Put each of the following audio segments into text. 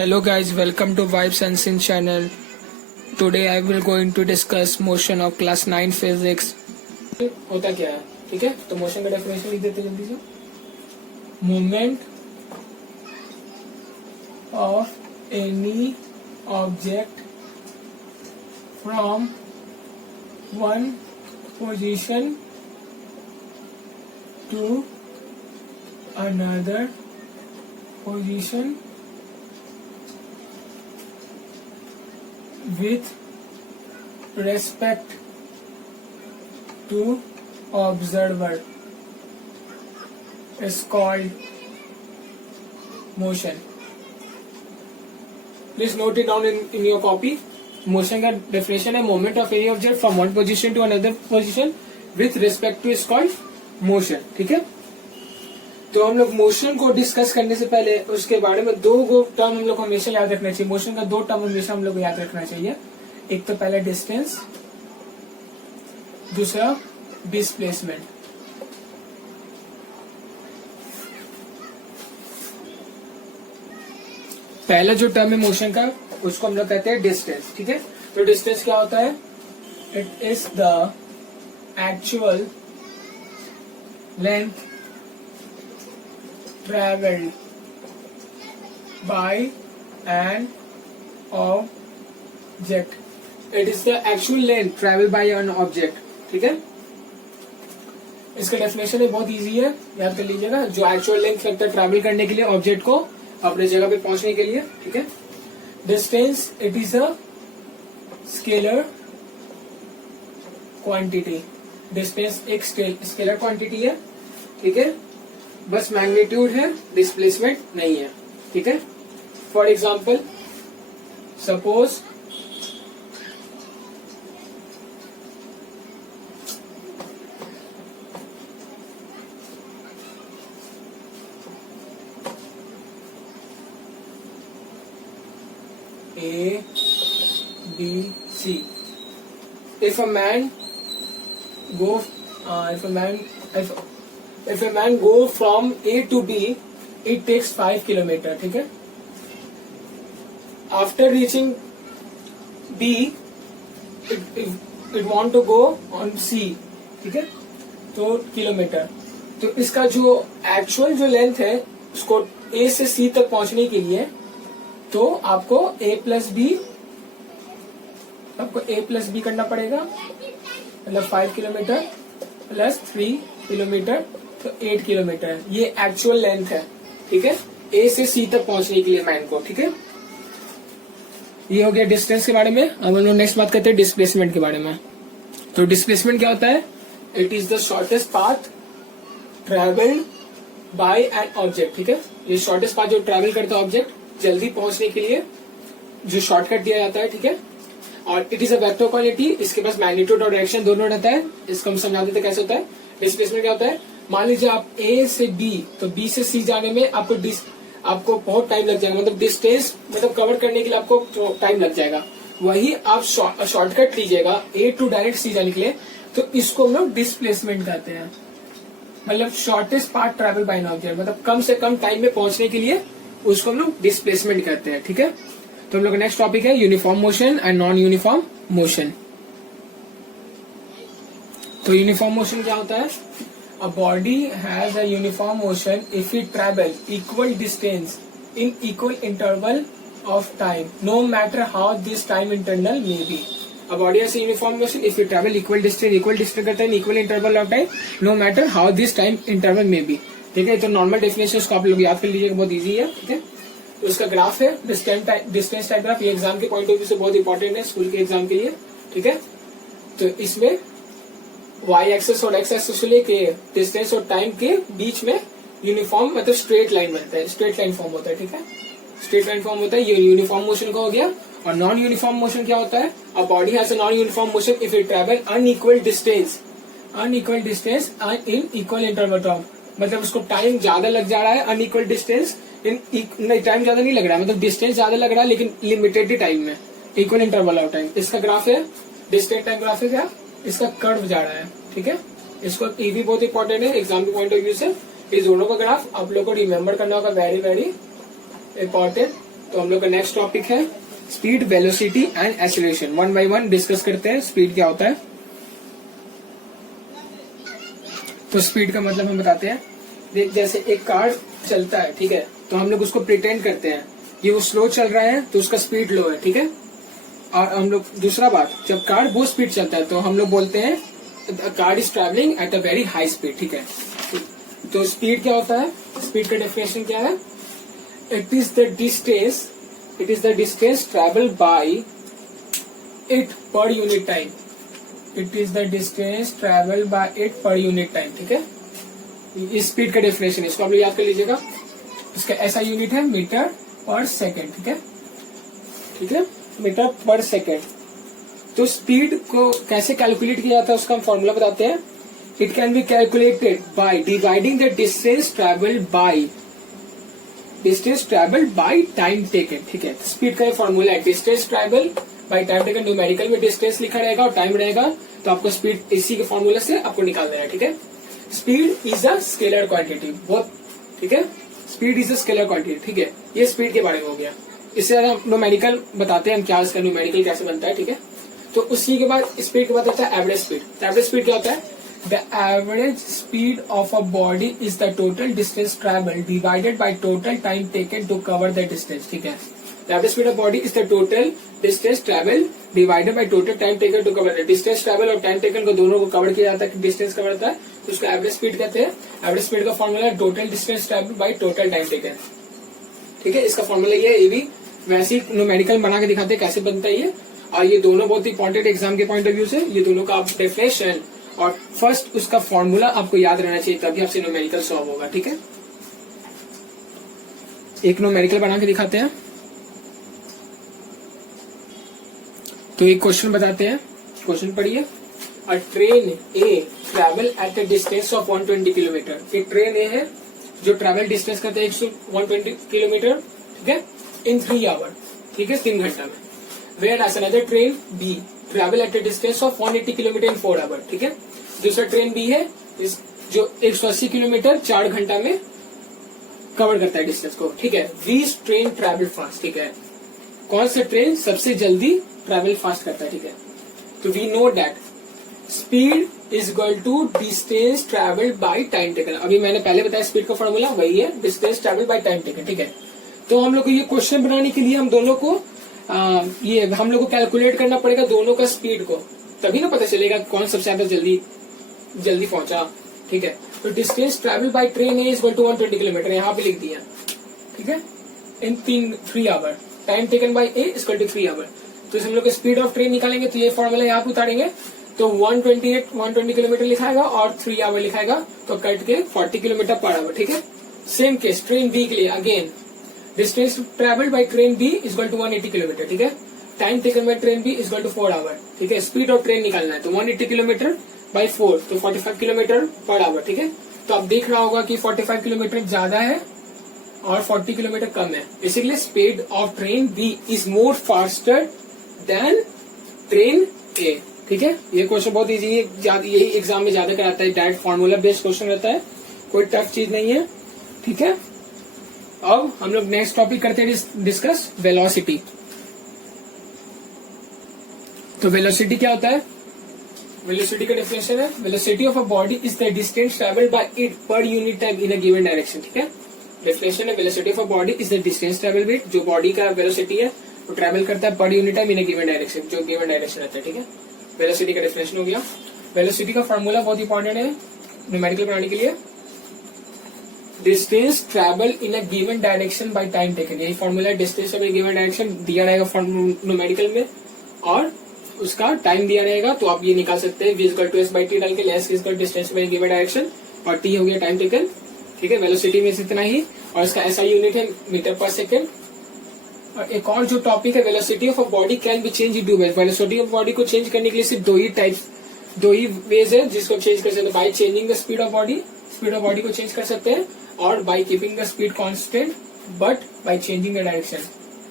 Hello guys, welcome to Vibes and Sin channel. Today I will going to discuss motion of class 9 physics. होता क्या है, ठीक है? तो मोशन का डेफिनेशन लिख देते हैं जल्दी से. Movement of any object from one position to another position with respect to observer is called motion. Please note it down in your copy. Motion का definition है movement of any object from one position to another position with respect to is called motion. ठीक है? तो हम लोग motion को discuss करने से पहले उसके बारे में दो टर्म हम लोग को हमेशा याद रखना चाहिए. मोशन का दो टर्म हमेशा हम लोग को याद रखना चाहिए. एक तो पहला डिस्टेंस, दूसरा डिस्प्लेसमेंट. पहला जो टर्म है मोशन का उसको हम लोग कहते हैं डिस्टेंस. ठीक है? तो डिस्टेंस क्या होता है? It is the actual length traveled by an object. It is the actual length traveled by an object. ठीक है? इसका डेफिनेशन है बहुत इजी है, याद कर लीजिएगा. जो एक्चुअल लेंथ लगता है ट्रैवल करने के लिए ऑब्जेक्ट को अपने जगह पे पहुंचने के लिए. ठीक है? Distance it is a scalar quantity. Distance एक स्केलर क्वांटिटी है. ठीक है? बस मैग्नीट्यूड है, डिस्प्लेसमेंट नहीं है. ठीक है? For example suppose A, B, C. If a man go from A to B, it takes 5 kilometer. ठीक है? After reaching B, it want to go on C. ठीक है? तो किलोमीटर. तो इसका जो एक्चुअल जो लेंथ है उसको A से C तक पहुंचने के लिए तो आपको A प्लस बी करना पड़ेगा. मतलब 5 किलोमीटर प्लस 3 किलोमीटर तो 8 किलोमीटर. ये एक्चुअल लेंथ है. ठीक है? A से C तक पहुंचने के लिए मैन को. ठीक है? ये हो गया डिस्टेंस के बारे में. अब हम लोग नेक्स्ट बात करते हैं डिस्प्लेसमेंट के बारे में. तो डिस्प्लेसमेंट क्या होता है? It is the shortest path travelled by an object. ठीक है? ये शॉर्टेस्ट पाथ जो ट्रेवल करता है ऑब्जेक्ट जल्दी पहुंचने के लिए जो शॉर्टकट दिया जाता है. ठीक है? और it is a vector quality. इसके पास मैग्नीट्यूड और डायरेक्शन दोनों रहता है. इसको हम समझा देते कैसे होता है. डिस्प्लेसमेंट क्या होता है? मान लीजिए आप A से B तो B से C जाने में आपको बहुत टाइम लग जाएगा. मतलब डिस्टेंस कवर करने के लिए आपको टाइम लग जाएगा. वही आप शॉर्टकट लीजिएगा A टू डायरेक्ट C जाने के लिए तो इसको हम लोग डिस्प्लेसमेंट कहते हैं. मतलब shortest path travel by an object, मतलब कम से कम टाइम में पहुंचने के लिए उसको हम लोग डिस्प्लेसमेंट कहते हैं. ठीक है? तो हम लोग का नेक्स्ट टॉपिक है uniform motion and non uniform motion. तो यूनिफॉर्म मोशन क्या होता है? A body has a uniform motion if it travels equal distance in equal interval of time, no matter how this time interval may be. A body has a uniform motion if it travel equal distance करता है equal interval of time, no matter how this time interval may be. ठीक है? तो normal definition उसको आप लोग याद कर लीजिएगा, बहुत इजी है. ठीक है? तो उसका ग्राफ है डिस्टेंस टाइप ग्राफ. ये एग्जाम के पॉइंट ऑफ व्यू से बहुत इंपॉर्टेंट है स्कूल के एग्जाम के लिए. ठीक है? तो इसमें y एक्सेस और x एक्सेस लेके डिस्टेंस और टाइम के बीच में यूनिफॉर्म मतलब स्ट्रेट लाइन बनता है. स्ट्रेट लाइन फॉर्म होता है. ठीक है? स्ट्रेट लाइन फॉर्म होता है. ये यूनिफॉर्म मोशन का हो गया. और नॉन यूनिफॉर्म मोशन क्या होता है? A body has a non uniform motion if it travel unequal distance in equal interval of. मतलब उसको टाइम ज्यादा लग जा रहा है. अनइक्वल डिस्टेंस नहीं, टाइम ज्यादा नहीं लग रहा है, मतलब डिस्टेंस ज्यादा लग रहा है लेकिन लिमिटेड टाइम में. Equal interval of time. इसका ग्राफ है डिस्टेंस टाइम ग्राफ है. क्या इसका कर्व जा रहा है. ठीक है? इसको ये भी बहुत इंपॉर्टेंट है एग्जाम के पॉइंट ऑफ व्यू से. इस दोनों का ग्राफ आप लोग को रिमेम्बर करना होगा. Very very important. तो हम लोग का नेक्स्ट टॉपिक है speed, velocity and acceleration. One by one discuss करते हैं स्पीड क्या होता है। तो स्पीड का मतलब हम बताते हैं, जैसे एक कार चलता है, ठीक है, तो हम लोग उसको प्रिटेंड करते हैं कि वो स्लो चल रहा है तो उसका स्पीड लो है, ठीक है। और हम लोग दूसरा बात, जब कार बहुत स्पीड चलता है तो हम लोग बोलते हैं car is travelling at a very high speed, ठीक है। तो स्पीड क्या होता है, स्पीड का डेफिनेशन क्या है, it is the distance travel bye it per unit time, it is the distance travel bye it per unit time, ठीक है। इस स्पीड का डेफिनेशन, इसको आप लोग याद कर लीजिएगा। इसका ऐसा यूनिट है मीटर पर सेकेंड, ठीक है, ठीक है, मीटर पर सेकेंड। तो स्पीड को कैसे कैलकुलेट किया जाता है उसका हम फॉर्मूला बताते हैं। It can be calculated by dividing the distance travelled by time taken, ठीक है। स्पीड का फॉर्मूला है distance travel bye time taken. Numerical में डिस्टेंस लिखा रहेगा और टाइम रहेगा, तो आपको स्पीड इसी के फॉर्मूला से आपको निकाल देना है, ठीक है। Speed is a scalar quantity, बहुत, ठीक है, speed is a scalar quantity, ठीक है। ये स्पीड के बारे में हो गया। इससे ज्यादा न्यूमेरिकल बताते हैं हम, क्या इसका न्यूमेरिकल कैसे बनता है, ठीक है। तो उसी के बाद स्पीड के बाद होता है एवरेज स्पीड। एवरेज स्पीड क्या होता है, the average speed of a body is the total distance travel divided by total time taken to cover the distance, ठीक है। The average speed of body is the total distance travel divided by total time taken to cover the distance travel. और time taken को दोनों को cover किया जाता है, distance cover होता है, तो उसका एवरेज स्पीड कहते हैं। एवरेज स्पीड का फॉर्मूला है total distance travel bye total time taken, ठीक है। इसका फॉर्मूला ये भी वैसे ही न्यूमेरिकल बना के दिखाते हैं कैसे बनता है ये। और ये दोनों बहुत इंपॉर्टेंट एग्जाम के पॉइंट ऑफ व्यू से, ये दोनों का डेफिनेशन और फर्स्ट उसका फॉर्मूला आपको याद रहना चाहिए, तभी आपसे न्यूमेरिकल सॉल्व होगा, ठीक है। एक न्यूमेरिकल बना के दिखाते हैं। तो एक क्वेश्चन बताते हैं, क्वेश्चन पढ़िए। अ train A travel at a distance of 120 kilometre. एक ट्रेन ए है जो ट्रेवल डिस्टेंस करते हैं 120 किलोमीटर, ठीक है, इन 3 आवर, ठीक है, 3 घंटा में। Whereas another train B travel at a distance of 180 kilometre in 4 hour, ठीक है। दूसरा ट्रेन बी है जो 180 किलोमीटर 4 घंटा में कवर करता है डिस्टेंस को, ठीक है। विच ट्रेन ट्रेवल फास्ट, ठीक है, कौन सा ट्रेन सबसे जल्दी ट्रेवल फास्ट करता है, ठीक है। तो we know that speed is equal to distance travelled by time taken. अभी मैंने पहले बताया स्पीड का फॉर्मूला वही है, distance travelled by time taken, ठीक है। तो हम लोग को ये क्वेश्चन बनाने के लिए हम दोनों को हम लोग को कैलकुलेट करना पड़ेगा दोनों का स्पीड को, तभी ना पता चलेगा कौन सबसे ज्यादा जल्दी पहुंचा, ठीक है। तो distance travel by train is equal to 120 kilometre, यहाँ पे लिख दिया, ठीक है, in 3 hour. Time taken by A is equal to 3 hour. तो हम लोग स्पीड ऑफ ट्रेन निकालेंगे तो ये फॉर्मूला यहाँ पे उतारेंगे, तो 120 किलोमीटर लिखाएगा और 3 आवर लिखाएगा, तो कट के 40 किलोमीटर पर आवर, ठीक है। सेम केस ट्रेन बी के लिए, again distance travelled by train B is equal to 180 kilometre, ठीक है। Time taken by train B is equal to 4 hour, ठीक है। स्पीड ऑफ ट्रेन निकालना है, तो 180 किलोमीटर बाय 4, तो 45 किलोमीटर पर आवर, ठीक है। तो आप देख रहा होगा कि 45 किलोमीटर ज्यादा है और 40 किलोमीटर कम है। Basically speed of train B is more faster than train A, ठीक है। ये क्वेश्चन बहुत इजी है, यही एग्जाम में ज्यादा कराता है, डायरेक्ट फॉर्मूला बेस्ड क्वेश्चन रहता है, कोई टफ चीज नहीं है, ठीक है। अब हम लोग नेक्स्ट टॉपिक करते हैं डिस्कस वेलोसिटी। तो वेलोसिटी क्या होता है, वेलोसिटी का डेफिनेशन है, velocity of a body is the distance travelled bye it per unit time in a given direction, ठीक है। डेफिनेशन है velocity of a body is the distance travelled with, जो बॉडी का वेलोसिटी है वो travel करता है per unit time in a given direction, जो गिवन डायरेक्शन रहता है, ठीक है। वेलोसिटी का डेफिनेशन हो गया। वेलोसिटी का फॉर्मूला बहुत इंपॉर्टेंट है न्यूमेरिकल बनाने के लिए, distance travel in a given direction by time taken. यही फॉर्मूला है, डिस्टेंस इन गिवन डायरेक्शन दिया रहेगा न्यूमेरिकल में और उसका टाइम दिया रहेगा, तो आप ये निकाल सकते हैं, v equal to S by T डाल के, less equal distance by given direction और टी हो गया टाइम टेकन, ठीक है। वेलोसिटी में इतना ही, और इसका ऐसा यूनिट है मीटर पर सेकेंड। और एक और जो टॉपिक है, velocity of a body can be change in 2 ways. Velocity of body को चेंज करने के लिए सिर्फ दो ही वेज है जिसको चेंज कर सकते हैं, by changing the speed of body को चेंज कर सकते हैं, और by keeping the speed constant but by changing the direction.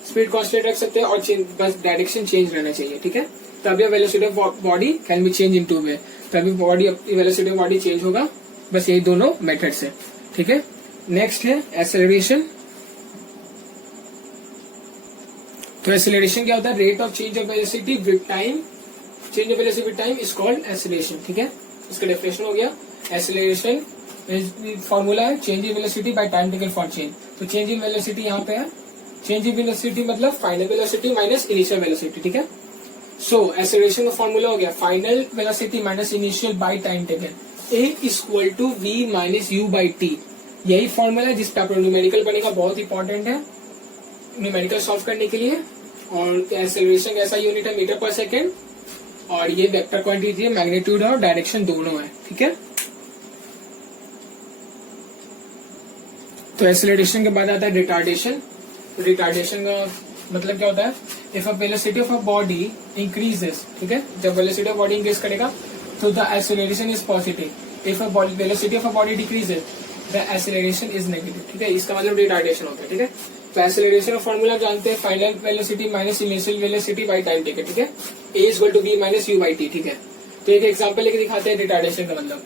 Speed constant रख सकते हैं और बस डायरेक्शन चेंज रहना चाहिए, ठीक है। तभी velocity of body can be change in 2 वे, तभी वेलोसिटी ऑफ बॉडी चेंज होगा। बस यही दोनों मेथड से, ठीक है। नेक्स्ट है एक्सेलरेशन। तो एक्सेलरेशन क्या होता है? Rate of change of velocity with time, change of velocity with time is called acceleration, ठीक है। इसका डेफिनेशन हो गया। एक्सेलरेशन फॉर्मूला है change in velocity by time taken for change. तो चेंज इन वेलोसिटी यहाँ पे है, चेंज इन वेलोसिटी मतलब final velocity minus initial velocity, ठीक है। सो एक्सेलरेशन का फॉर्मूला हो गया final velocity minus initial by time taken, a equal to V minus you by t. यही फॉर्मूला है जिस पे आपको न्यूमेरिकल बनेगा, बहुत इंपॉर्टेंट है न्यूमेरिकल सॉल्व करने के लिए। और एक्सेलरेशन कैसा यूनिट है? मीटर पर सेकेंड, और ये वेक्टर क्वांटिटी है, मैग्नीट्यूड और डायरेक्शन दोनों है, ठीक है। तो एक्सेलरेशन के बाद आता है रिटार्डेशन। रिटार्डेशन का मतलब क्या होता है? If a velocity of a body increases, ठीक है, जब वेलोसिटी ऑफ बॉडी इंक्रीज करेगा तो the acceleration is positive. If a velocity of a body decreases the acceleration is negative, ठीक है। इसका मतलब रिटार्डेशन होता है, ठीक है। तो एक्सेलरेशन का फॉर्मूला जानते हैं final velocity minus initial velocity by time taken, ठीक है। A is equal to V minus you by T, ठीक है। तो एक एग्जांपल लेके दिखाते हैं रिटार्डेशन का मतलब।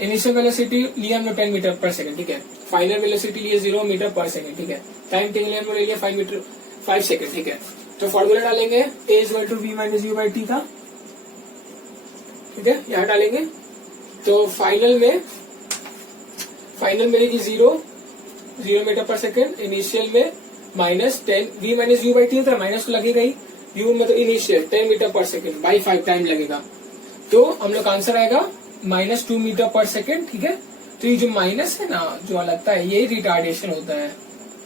इनिशियल वेलोसिटी लिया हमने 10 मीटर पर सेकंड, ठीक है। फाइनल वेलोसिटी लिए 0 मीटर पर सेकंड, ठीक है। टाइम टेकन हमने ले लिया 5 सेकंड, ठीक है। तो फॉर्मूला डालेंगे A is equal to V minus you by T का, ठीक है, यहाँ डालेंगे। तो फाइनल मिलेगी 0 मीटर पर सेकेंड, इनिशियल में minus 10 v minus you by t, तो माइनस तो लगेगा ही, यू मतलब इनिशियल 10 मीटर पर सेकेंड बाई 5 टाइम लगेगा। तो हम लोग का आंसर आएगा माइनस 2 मीटर पर सेकेंड, ठीक है। तो ये जो माइनस है ना, जो लगता है, ये रिटार्डेशन होता है,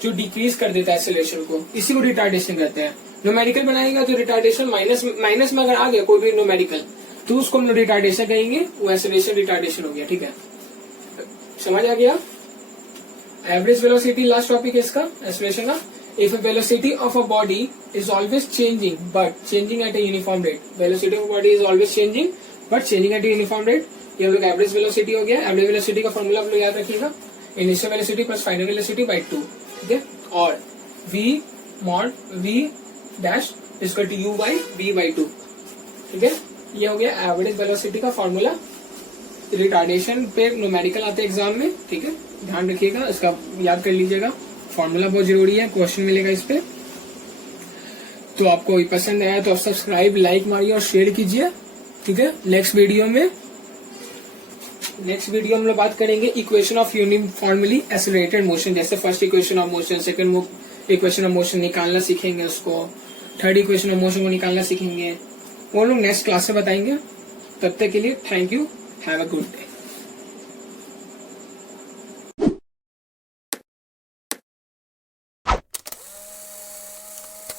जो डिक्रीज कर देता है एक्सेलरेशन को, इसी को रिटार्डेशन कहते हैं। न्यूमेरिकल बनाएगा तो रिटार्डेशन माइनस में अगर आ गया कोई भी न्यूमेरिकल तो उसको हम लोग रिटार्डेशन कहेंगे, वो एक्सेलरेशन रिटार्डेशन हो गया, ठीक है। समझ आ गया? एवरेज वेलोसिटी लास्ट टॉपिक है इसका एक्सेलरेशन का। If velocity of a body is always changing but changing at a uniform rate, velocity of body is always changing but changing at a uniform rate, ये हम लोग average velocity हो गया। Average velocity का formula आप लोग याद रखिएगा, initial velocity plus final velocity by 2, ठीक है। और v mod v dash equal to u by v by 2, ठीक है। ये हो गया एवरेज वेलोसिटी का फॉर्मूला। रिटार्डेशन पे न्यूमेरिकल आते हैं एग्जाम में, ठीक है, ध्यान रखिएगा, इसका याद कर लीजिएगा, फॉर्मूला बहुत जरूरी है, क्वेश्चन मिलेगा इस पे। तो आपको पसंद आया तो आप सब्सक्राइब, लाइक मारिए और शेयर कीजिए, ठीक है। नेक्स्ट वीडियो हम लोग बात करेंगे equation of uniformly accelerated motion, जैसे first equation of motion, second equation of motion निकालना सीखेंगे उसको, थर्ड इक्वेशन ऑफ मोशन को निकालना सीखेंगे, वो लोग नेक्स्ट क्लास में बताएंगे। तब तक के लिए thank you, have a good day.